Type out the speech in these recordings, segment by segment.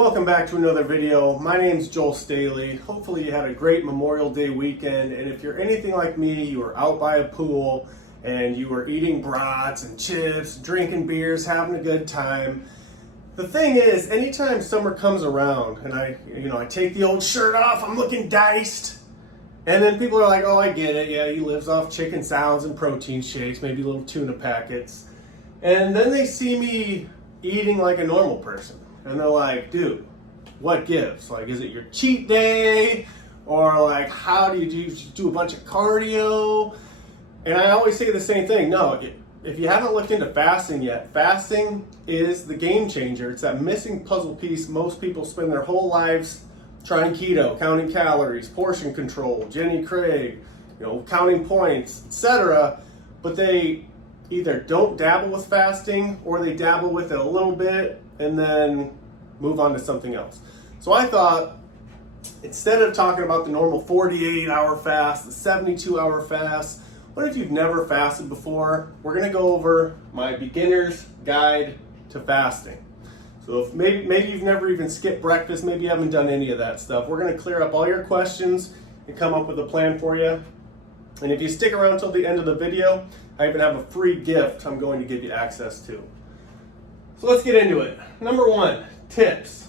Welcome back to another video. My name's Joel Staley. Hopefully you had a great Memorial Day weekend, and if you're anything like me, you were out by a pool and you were eating brats and chips, drinking beers, having a good time. The thing is, anytime summer comes around and I take the old shirt off, I'm looking diced. And then people are like, oh, I get it. Yeah, he lives off chicken salads and protein shakes, maybe little tuna packets. And then they see me eating like a normal person. And they're like, dude, what gives? Like, is it your cheat day? Or like, how do you do a bunch of cardio? And I always say the same thing. No, if you haven't looked into fasting yet, fasting is the game changer. It's that missing puzzle piece. Most people spend their whole lives trying keto, counting calories, portion control, Jenny Craig, counting points, etc. But they either don't dabble with fasting or they dabble with it a little bit and then move on to something else. So I thought, instead of talking about the normal 48-hour fast, the 72-hour fast, what if you've never fasted before? We're gonna go over my beginner's guide to fasting. So if maybe you've never even skipped breakfast, maybe you haven't done any of that stuff, we're gonna clear up all your questions and come up with a plan for you. And if you stick around till the end of the video, I even have a free gift I'm going to give you access to. So let's get into it. Number one, tips.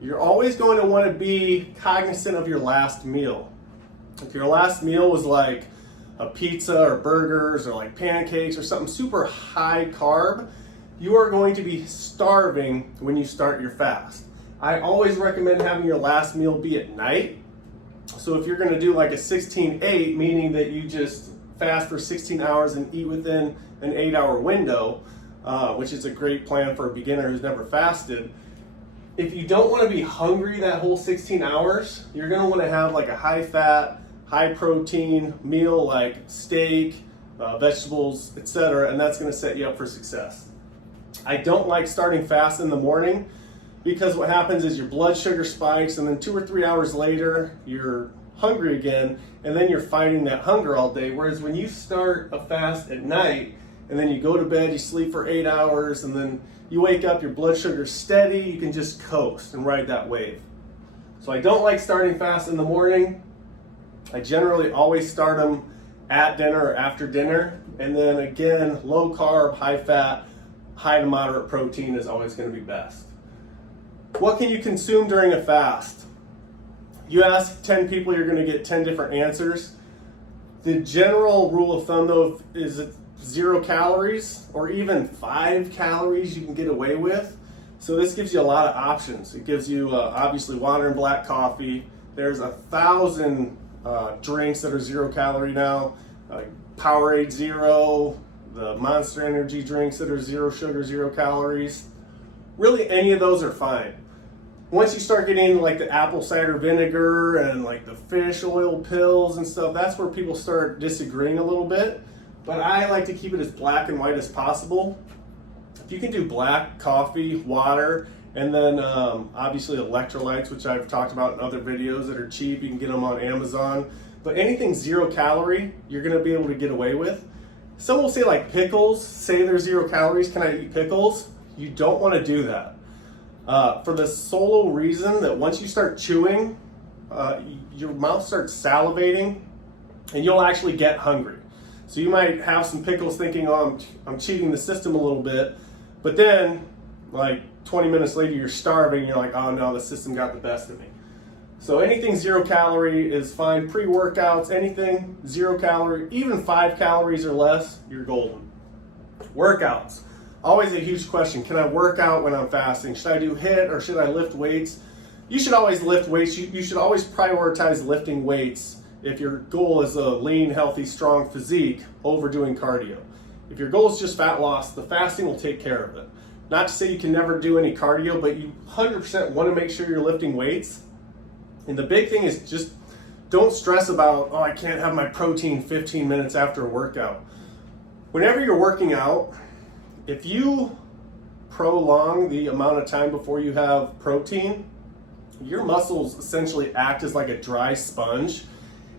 You're always going to want to be cognizant of your last meal. If your last meal was like a pizza or burgers or like pancakes or something super high carb, you are going to be starving when you start your fast. I always recommend having your last meal be at night. So if you're going to do like a 16-8, meaning that you just fast for 16 hours and eat within an 8-hour window, which is a great plan for a beginner who's never fasted. If you don't want to be hungry that whole 16 hours, you're going to want to have like a high fat, high protein meal like steak, vegetables, etc. And that's going to set you up for success. I don't like starting fast in the morning because what happens is your blood sugar spikes and then 2 or 3 hours later, you're hungry again and then you're fighting that hunger all day. Whereas when you start a fast at night, and then you go to bed, you sleep for 8 hours, and then you wake up, your blood sugar's steady, you can just coast and ride that wave. So I don't like starting fast in the morning. I generally always start them at dinner or after dinner. And then again, low carb, high fat, high to moderate protein is always going to be best. What can you consume during a fast? You ask 10 people, you're going to get 10 different answers. The general rule of thumb though is 0 calories or even 5 calories you can get away with. So this gives you a lot of options. It gives you obviously water and black coffee. There's 1,000 drinks that are 0 calorie now. Powerade Zero, the Monster Energy drinks that are 0 sugar, 0 calories. Really any of those are fine. Once you start getting like the apple cider vinegar and like the fish oil pills and stuff, that's where people start disagreeing a little bit. But I like to keep it as black and white as possible. If you can do black coffee, water, and then obviously electrolytes, which I've talked about in other videos that are cheap, you can get them on Amazon. But anything 0 calorie, you're gonna be able to get away with. Some will say like pickles, say they're 0 calories, can I eat pickles? You don't wanna do that. For the sole reason that once you start chewing, your mouth starts salivating and you'll actually get hungry. So you might have some pickles thinking, oh, I'm cheating the system a little bit, but then like 20 minutes later you're starving and you're like, oh no, the system got the best of me. So anything 0 calorie is fine. Pre-workouts, anything 0 calorie, even 5 calories or less, you're golden. Workouts, always a huge question. Can I work out when I'm fasting? Should I do HIIT or should I lift weights? You should always lift weights. You should always prioritize lifting weights if your goal is a lean, healthy, strong physique over doing cardio. If your goal is just fat loss, the fasting will take care of it. Not to say you can never do any cardio, but you 100% want to make sure you're lifting weights. And the big thing is just don't stress about, oh, I can't have my protein 15 minutes after a workout. Whenever you're working out, if you prolong the amount of time before you have protein, your muscles essentially act as like a dry sponge.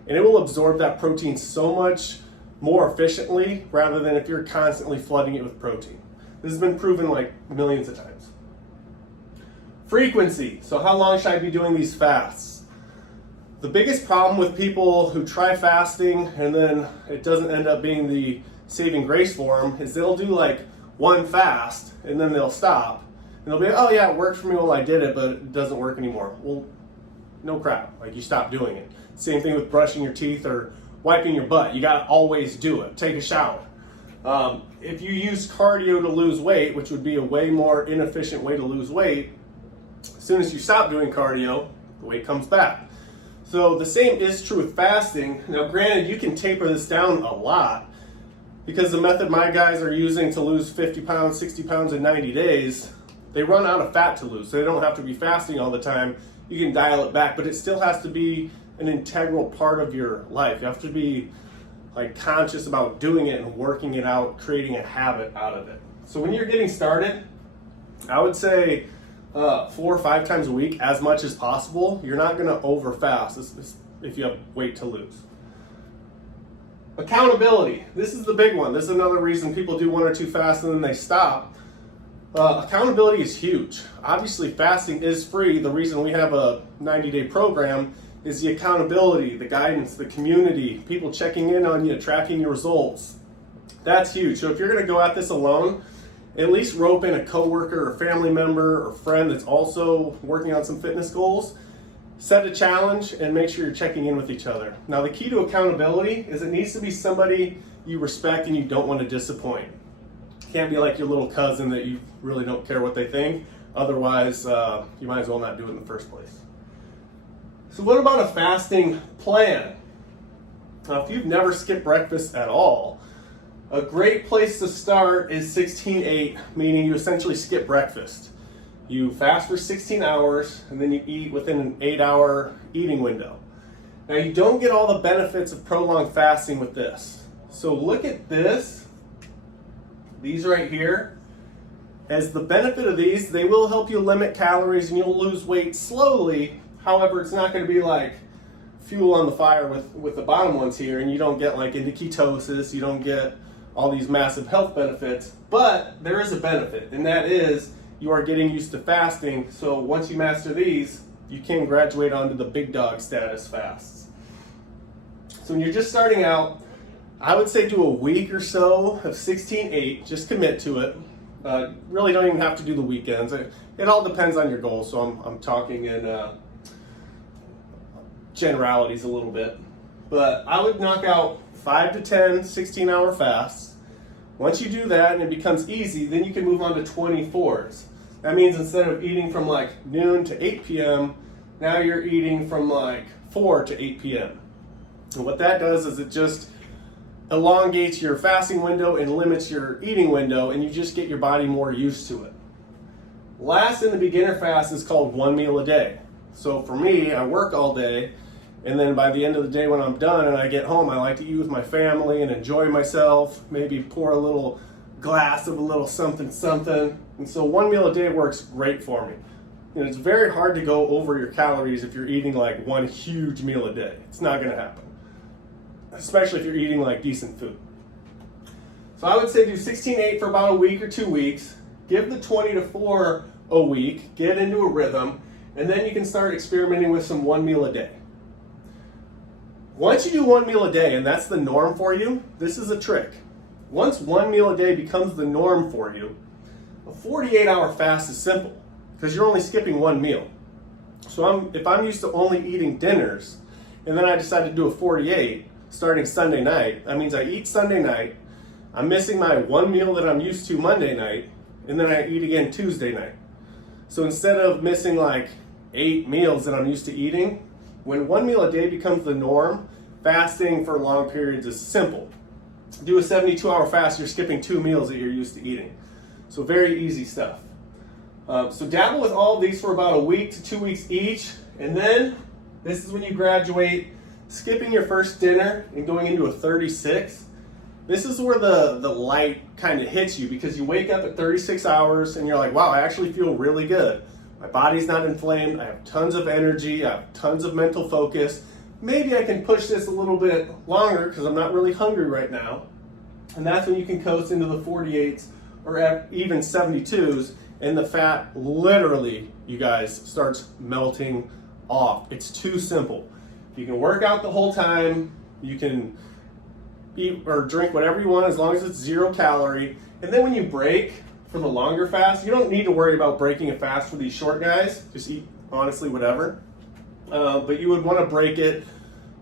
And it will absorb that protein so much more efficiently rather than if you're constantly flooding it with protein. This has been proven like millions of times. Frequency. So how long should I be doing these fasts? The biggest problem with people who try fasting and then it doesn't end up being the saving grace for them is they'll do like one fast and then they'll stop. And they'll be, oh yeah, it worked for me while I did it, but it doesn't work anymore. Well, no crap. Like, you stop doing it. Same thing with brushing your teeth or wiping your butt. You gotta always do it. Take a shower. If you use cardio to lose weight, which would be a way more inefficient way to lose weight, as soon as you stop doing cardio, the weight comes back. So the same is true with fasting. Now granted, you can taper this down a lot, because the method my guys are using to lose 50 pounds, 60 pounds in 90 days, they run out of fat to lose. So they don't have to be fasting all the time. You can dial it back, but it still has to be an integral part of your life. You have to be like conscious about doing it and working it out, creating a habit out of it. So when you're getting started, I would say 4 or 5 times a week, as much as possible. You're not gonna over fast if you have weight to lose. Accountability. This is the big one. This is another reason people do 1 or 2 fasts and then they stop. Accountability is huge. Obviously fasting is free. The reason we have a 90-day program is the accountability, the guidance, the community, people checking in on you, tracking your results. That's huge. So if you're gonna go at this alone, at least rope in a coworker or family member or friend that's also working on some fitness goals. Set a challenge and make sure you're checking in with each other. Now the key to accountability is it needs to be somebody you respect and you don't want to disappoint. It can't be like your little cousin that you really don't care what they think. Otherwise, you might as well not do it in the first place. So what about a fasting plan? Now, if you've never skipped breakfast at all, a great place to start is 16-8, meaning you essentially skip breakfast. You fast for 16 hours and then you eat within an 8-hour eating window. Now, you don't get all the benefits of prolonged fasting with this. So look at this, these right here. As the benefit of these, they will help you limit calories and you'll lose weight slowly. However, it's not going to be like fuel on the fire with the bottom ones here, and you don't get like into ketosis, you don't get all these massive health benefits, but there is a benefit, and that is you are getting used to fasting. So once you master these, you can graduate onto the big dog status fasts. So when you're just starting out, I would say do a week or so of 16-8, just commit to it. Really don't even have to do the weekends. It all depends on your goals, so I'm talking in generalities a little bit. But I would knock out 5 to 10 16-hour fasts. Once you do that and it becomes easy, then you can move on to 24s. That means instead of eating from like noon to 8 p.m., now you're eating from like 4 to 8 p.m. And what that does is it just elongates your fasting window and limits your eating window, and you just get your body more used to it. Last in the beginner fast is called 1 meal a day. So for me, I work all day, and then by the end of the day when I'm done and I get home, I like to eat with my family and enjoy myself, maybe pour a little glass of a little something something. And so 1 meal a day works great for me. And it's very hard to go over your calories if you're eating like one huge meal a day. It's not gonna happen, especially if you're eating like decent food. So I would say do 16-8 for about a week or 2 weeks, give the 20 to 4 a week, get into a rhythm, and then you can start experimenting with some 1 meal a day. Once you do 1 meal a day, and that's the norm for you, this is a trick. Once 1 meal a day becomes the norm for you, a 48-hour fast is simple because you're only skipping 1 meal. So if I'm used to only eating dinners, and then I decide to do a 48 starting Sunday night, that means I eat Sunday night, I'm missing my 1 meal that I'm used to Monday night, and then I eat again Tuesday night. So instead of missing like 8 meals that I'm used to eating, when 1 meal a day becomes the norm, fasting for long periods is simple. Do a 72-hour fast, you're skipping 2 meals that you're used to eating. So very easy stuff. So dabble with all of these for about a week to 2 weeks each, and then this is when you graduate, skipping your first dinner and going into a 36. This is where the light kind of hits you, because you wake up at 36 hours and you're like, wow, I actually feel really good. My body's not inflamed, I have tons of energy, I have tons of mental focus. Maybe I can push this a little bit longer because I'm not really hungry right now. And that's when you can coast into the 48s or even 72s and the fat literally, you guys, starts melting off. It's too simple. You can work out the whole time, you can eat or drink whatever you want as long as it's 0 calorie, and then when you break for the longer fast, you don't need to worry about breaking a fast for these short guys. Just eat, honestly, whatever. But you would want to break it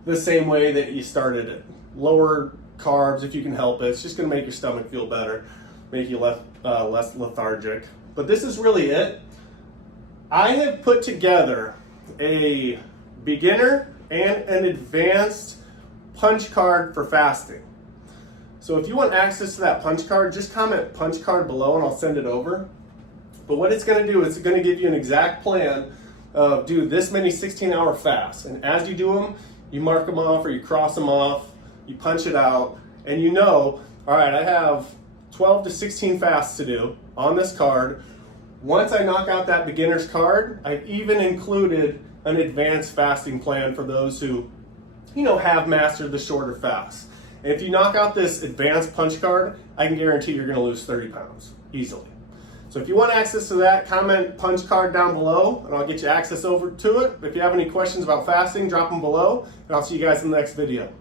the same way that you started it. Lower carbs if you can help it. It's just going to make your stomach feel better, make you less lethargic. But this is really it. I have put together a beginner and an advanced punch card for fasting. So if you want access to that punch card, just comment punch card below and I'll send it over. But what it's going to do is it's going to give you an exact plan of do this many 16-hour fasts. And as you do them, you mark them off or you cross them off, you punch it out, and you know, all right, I have 12 to 16 fasts to do on this card. Once I knock out that beginner's card, I've even included an advanced fasting plan for those who, have mastered the shorter fasts. And if you knock out this advanced punch card, I can guarantee you're going to lose 30 pounds easily. So if you want access to that, comment punch card down below and I'll get you access over to it. If you have any questions about fasting, drop them below and I'll see you guys in the next video.